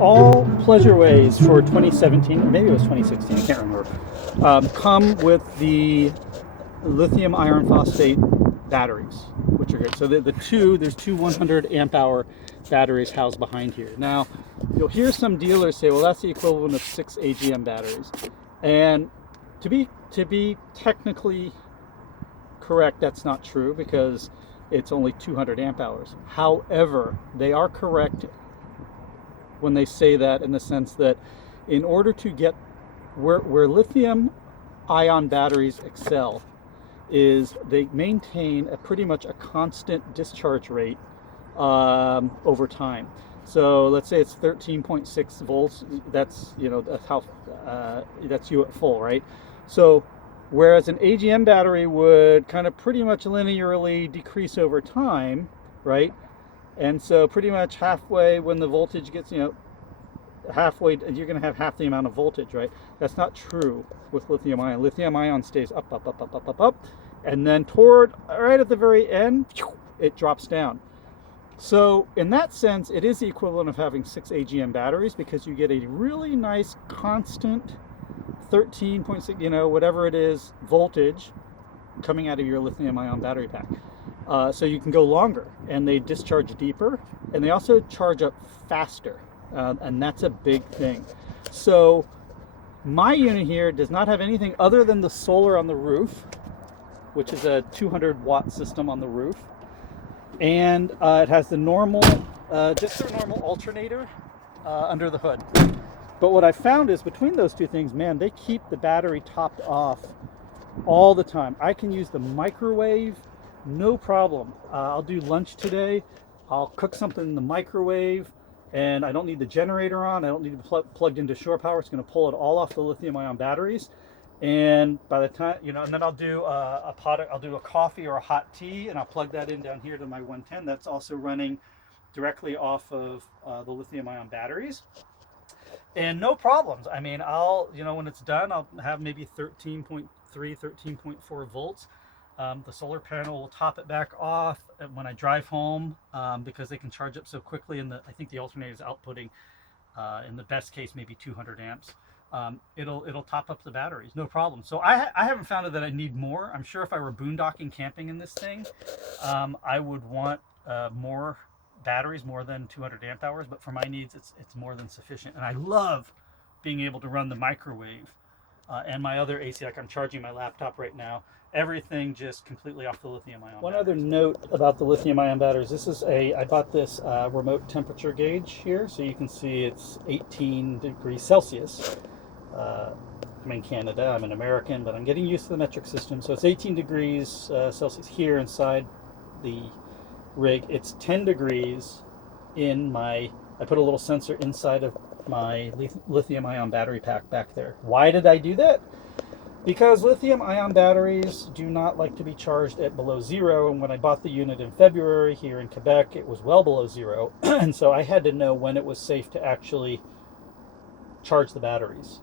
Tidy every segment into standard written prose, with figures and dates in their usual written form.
All Pleasure Ways for 2017, maybe it was 2016, I can't remember, come with the lithium iron phosphate batteries, which are great. So there's two 100 amp hour batteries housed behind here. Now, you'll hear some dealers say, well, that's the equivalent of 6 AGM batteries. And to be technically correct, that's not true, because it's only 200 amp hours. However, they are correct when they say that, in the sense that in order to get where lithium ion batteries excel is they maintain pretty much a constant discharge rate over time. So let's say it's 13.6 volts. That's that's how that's you at full, right? So whereas an AGM battery would kind of pretty much linearly decrease over time, right? And so pretty much halfway, when the voltage gets, halfway, you're going to have half the amount of voltage, right? That's not true with lithium ion. Lithium ion stays up, up, up, up, up, up, up, and then right at the very end, it drops down. So in that sense, it is the equivalent of having 6 AGM batteries, because you get a really nice constant 13.6, whatever it is, voltage coming out of your lithium ion battery pack. So you can go longer, and they discharge deeper, and they also charge up faster, and that's a big thing. So my unit here does not have anything other than the solar on the roof, which is a 200-watt system on the roof, and it has the normal, just a normal alternator under the hood. But what I found is, between those two things, man, they keep the battery topped off all the time. I can use the microwave, no problem. I'll do lunch today. I'll cook something in the microwave, and I don't need the generator on. I don't need to plugged into shore power. It's going to pull it all off the lithium ion batteries. And by the time, and then I'll do I'll do a coffee or a hot tea, and I'll plug that in down here to my 110. That's also running directly off of the lithium ion batteries. And no problems. I mean, when it's done, I'll have maybe 13.3, 13.4 volts. The solar panel will top it back off when I drive home, because they can charge up so quickly, and I think the alternator is outputting, in the best case, maybe 200 amps. It'll top up the batteries, no problem. So I haven't found that I need more. I'm sure if I were boondocking camping in this thing, I would want more batteries, more than 200 amp hours, but for my needs, it's more than sufficient. And I love being able to run the microwave and my other AC. Like, I'm charging my laptop right now. Everything just completely off the lithium ion. One other note about the lithium ion batteries: I bought this remote temperature gauge here, so you can see it's 18 degrees Celsius. I'm in Canada, I'm an American, but I'm getting used to the metric system. So it's 18 degrees Celsius here inside the rig. It's 10 degrees I put a little sensor inside of my lithium ion battery pack back there. Why did I do that? Because lithium ion batteries do not like to be charged at below zero, and when I bought the unit in February here in Quebec, it was well below zero, and so I had to know when it was safe to actually charge the batteries,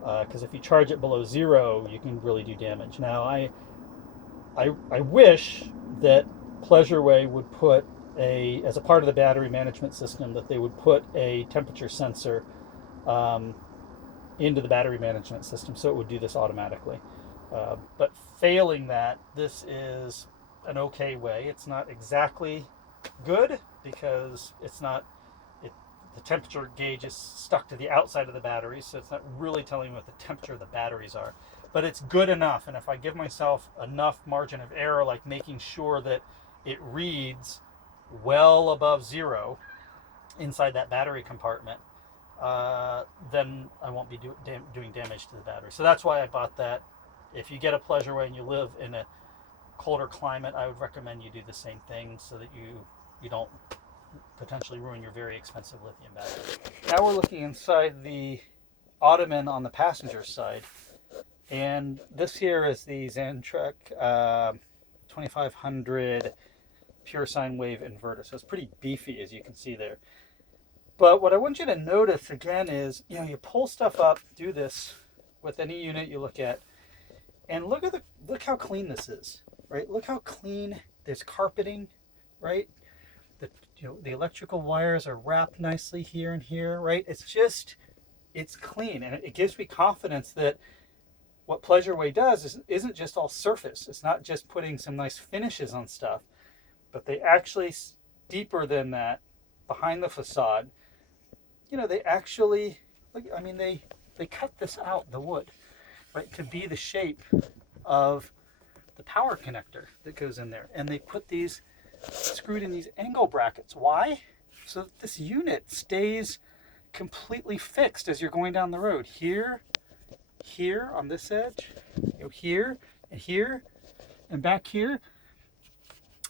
because if you charge it below zero, you can really do damage. Now, I wish that Pleasure Way would put as a part of the battery management system, that they would put a temperature sensor into the battery management system, so it would do this automatically. But failing that, this is an okay way. It's not exactly good, because the temperature gauge is stuck to the outside of the battery, so it's not really telling me what the temperature of the batteries are. But it's good enough, and if I give myself enough margin of error, like making sure that it reads well above zero inside that battery compartment, then I won't be doing damage to the battery. So that's why I bought that. If you get a Pleasure Way and you live in a colder climate, I would recommend you do the same thing, so that you don't potentially ruin your very expensive lithium battery. Now we're looking inside the ottoman on the passenger side, and this here is the Xantrec 2500 pure sine wave inverter. So it's pretty beefy, as you can see there. But what I want you to notice again is, you pull stuff up, do this with any unit you look at, and look how clean this is. right? Look how clean. There's carpeting, right? The, the electrical wires are wrapped nicely here and here, right? It's clean, and it gives me confidence that what Pleasure Way does isn't just all surface. It's not just putting some nice finishes on stuff, but they actually, deeper than that, behind the facade, they actually, I mean, they cut this out, the wood, right, to be the shape of the power connector that goes in there. And they put these screwed in these angle brackets. Why? So that this unit stays completely fixed as you're going down the road. Here, here on this edge, here and here and back here.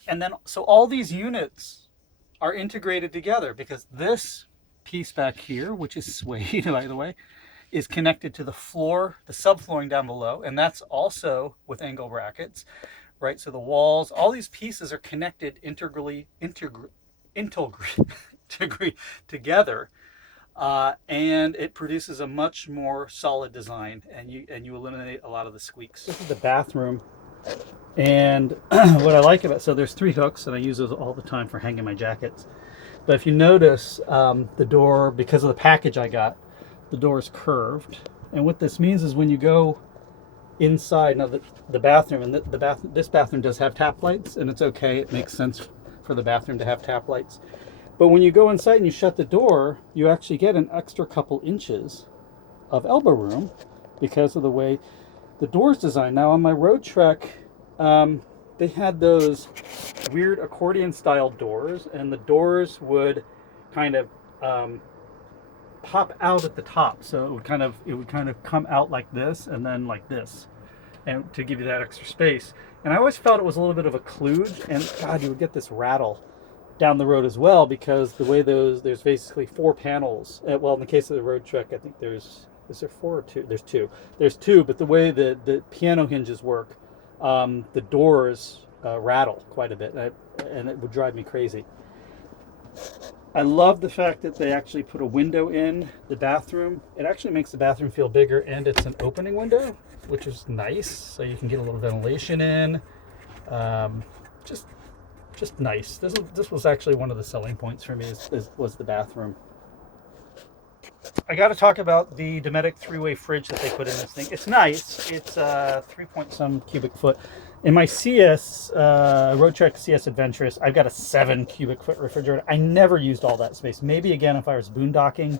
And then, so all these units are integrated together because this piece back here, which is suede, by the way, is connected to the floor, the subflooring down below, and that's also with angle brackets, right? So the walls, all these pieces are connected integrally together, and it produces a much more solid design, and you eliminate a lot of the squeaks. This is the bathroom, and what I like about, so there's 3 hooks, and I use those all the time for hanging my jackets. But if you notice, the door, because of the package I got, the door is curved. And what this means is when you go inside, now the bathroom, and this bathroom does have tap lights, and it's okay, it makes sense for the bathroom to have tap lights. But when you go inside and you shut the door, you actually get an extra couple inches of elbow room because of the way the door's designed. Now on my road trek, they had those weird accordion style doors, and the doors would kind of pop out at the top, so it would kind of come out like this and then like this, and to give you that extra space. And I always felt it was a little bit of a kludge, and God, you would get this rattle down the road as well, because the way there's basically 4 panels. Well, in the case of the road trek, I think is there 4 or 2? There's two, but the way the piano hinges work, the doors rattle quite a bit, and it would drive me crazy. I love the fact that they actually put a window in the bathroom. It actually makes the bathroom feel bigger, and it's an opening window, which is nice, so you can get a little ventilation in. Just nice. This was actually one of the selling points for me, was the bathroom. I got to talk about the Dometic 3-way fridge that they put in this thing. It's nice. It's 3 point some cubic foot. In my CS, Road Trek CS Adventurous, I've got a 7 cubic foot refrigerator. I never used all that space. Maybe again if I was boondocking,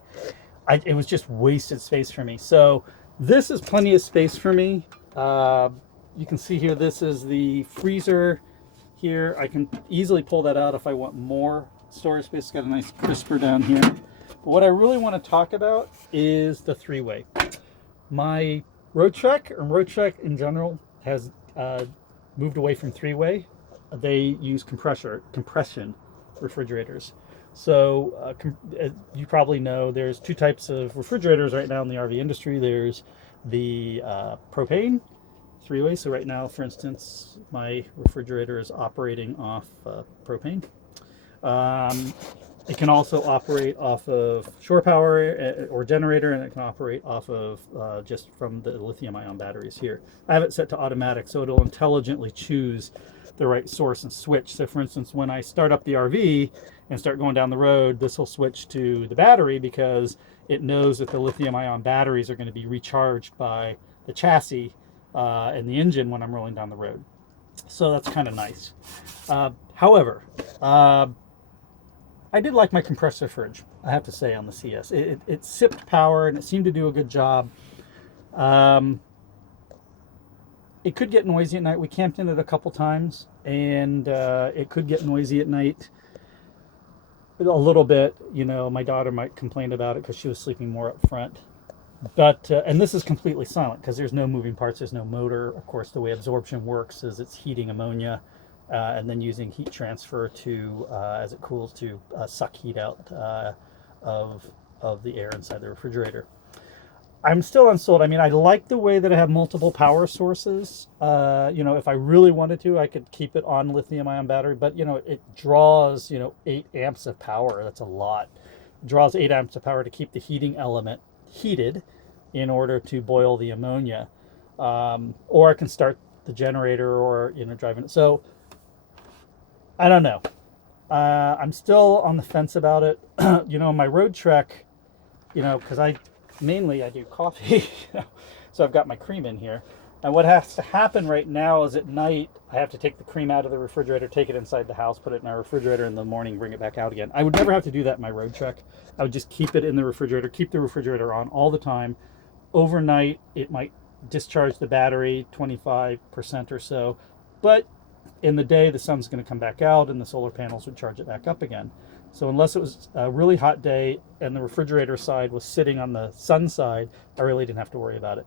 it was just wasted space for me. So this is plenty of space for me. You can see here, this is the freezer here. I can easily pull that out if I want more storage space. It's got a nice crisper down here. But what I really want to talk about is the 3-way. My Road Trek, or Road Trek in general, has moved away from 3-way. They use compression refrigerators. So you probably know there's 2 types of refrigerators right now in the RV industry. There's the propane 3-way. So right now, for instance, my refrigerator is operating off propane. It can also operate off of shore power or generator, and it can operate off of just from the lithium ion batteries here. I have it set to automatic, so it'll intelligently choose the right source and switch. So for instance, when I start up the RV and start going down the road, this will switch to the battery because it knows that the lithium ion batteries are going to be recharged by the chassis and the engine when I'm rolling down the road. So that's kind of nice. However, I did like my compressor fridge, I have to say, on the CS. It sipped power, and it seemed to do a good job. It could get noisy at night. We camped in it a couple times, and it could get noisy at night a little bit. You know, my daughter might complain about it because she was sleeping more up front. But and this is completely silent because there's no moving parts, there's no motor. Of course, the way absorption works is it's heating ammonia and then using heat transfer to, as it cools, to suck heat out of the air inside the refrigerator. I'm still unsold. I mean, I like the way that I have multiple power sources. You know, if I really wanted to, I could keep it on lithium-ion battery, but, you know, it draws, 8 amps of power. That's a lot. It draws 8 amps of power to keep the heating element heated in order to boil the ammonia. Or I can start the generator or, you know, driving it. So I don't know. I'm still on the fence about it. You know, my road trek, you know, because I do coffee, you know, so I've got my cream in here. And what has to happen right now is at night, I have to take the cream out of the refrigerator, take it inside the house, put it in our refrigerator in the morning, bring it back out again. I would never have to do that in my road trek. I would just keep it in the refrigerator, keep the refrigerator on all the time. Overnight, it might discharge the battery 25% or so, but in the day, the sun's going to come back out and the solar panels would charge it back up again. So unless it was a really hot day and the refrigerator side was sitting on the sun side, I really didn't have to worry about it.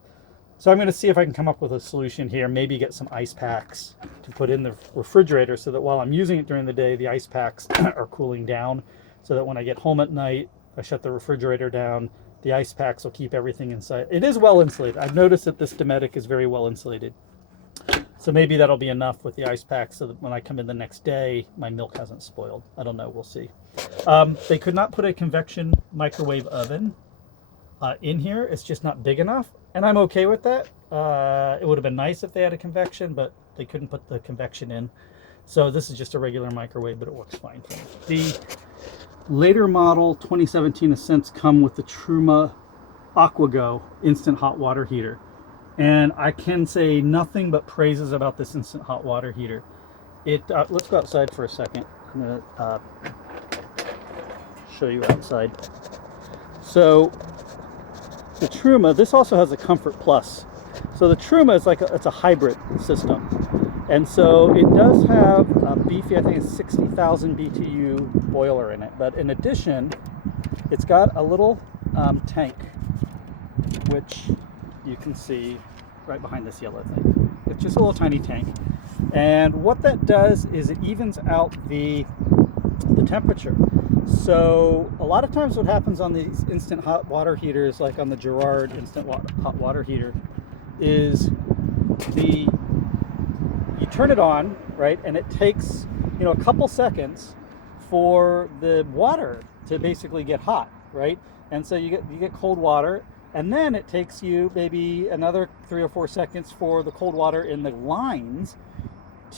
So I'm going to see if I can come up with a solution here, maybe get some ice packs to put in the refrigerator so that while I'm using it during the day, the ice packs are cooling down, so that when I get home at night, I shut the refrigerator down, the ice packs will keep everything inside. It is well insulated. I've noticed that this Dometic is very well insulated. So maybe that'll be enough with the ice pack so that when I come in the next day, my milk hasn't spoiled. I don't know, we'll see. They could not put a convection microwave oven in here. It's just not big enough, and I'm okay with that. It would have been nice if they had a convection, but they couldn't put the convection in. So this is just a regular microwave, but it works fine for me. The later model 2017 Ascents come with the Truma Aqua-Go instant hot water heater. And I can say nothing but praises about this instant hot water heater. Let's go outside for a second. I'm going to show you outside. So the Truma, this also has a Comfort Plus. So the Truma is like it's a hybrid system. And so it does have a beefy, I think it's 60,000 BTU boiler in it. But in addition, it's got a little tank, which you can see right behind this yellow thing. It's just a little tiny tank. And what that does is it evens out the temperature. So a lot of times what happens on these instant hot water heaters, like on the Gerard instant hot water heater, is you turn it on, right, and it takes, you know, a couple seconds for the water to basically get hot, right? And so you get cold water, and then it takes you maybe another 3 or 4 seconds for the cold water in the lines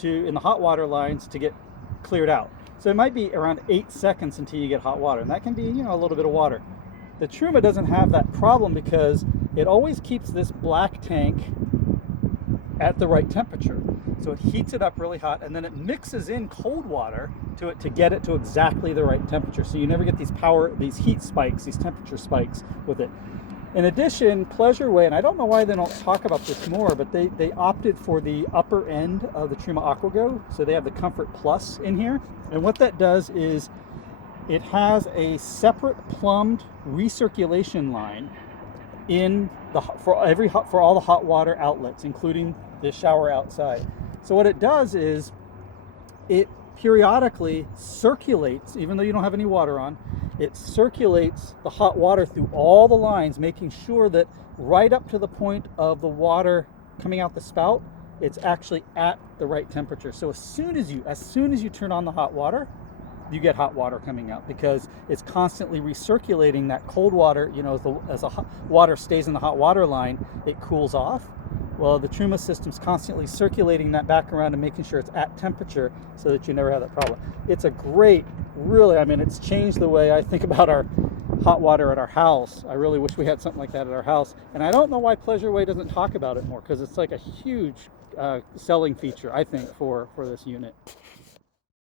in the hot water lines to get cleared out. So it might be around 8 seconds until you get hot water, and that can be, you know, a little bit of water. The Truma doesn't have that problem because it always keeps this black tank at the right temperature. So it heats it up really hot, and then it mixes in cold water to it to get it to exactly the right temperature. So you never get these heat spikes, these temperature spikes with it. In addition, Pleasure Way, and I don't know why they don't talk about this more, but they opted for the upper end of the Truma Aqua-Go. So they have the Comfort Plus in here. And what that does is it has a separate plumbed recirculation line for all the hot water outlets, including the shower outside. So what it does is it periodically circulates, even though you don't have any water on, it circulates the hot water through all the lines, making sure that right up to the point of the water coming out the spout, it's actually at the right temperature. So as soon as you turn on the hot water, you get hot water coming out, because it's constantly recirculating that cold water. You know, as the hot water stays in the hot water line, it cools off. Well, the Truma system's constantly circulating that back around and making sure it's at temperature so that you never have that problem. It's a great, really, I mean, it's changed the way I think about our hot water at our house. I really wish we had something like that at our house. And I don't know why Pleasure Way doesn't talk about it more, because it's like a huge selling feature, I think, for this unit.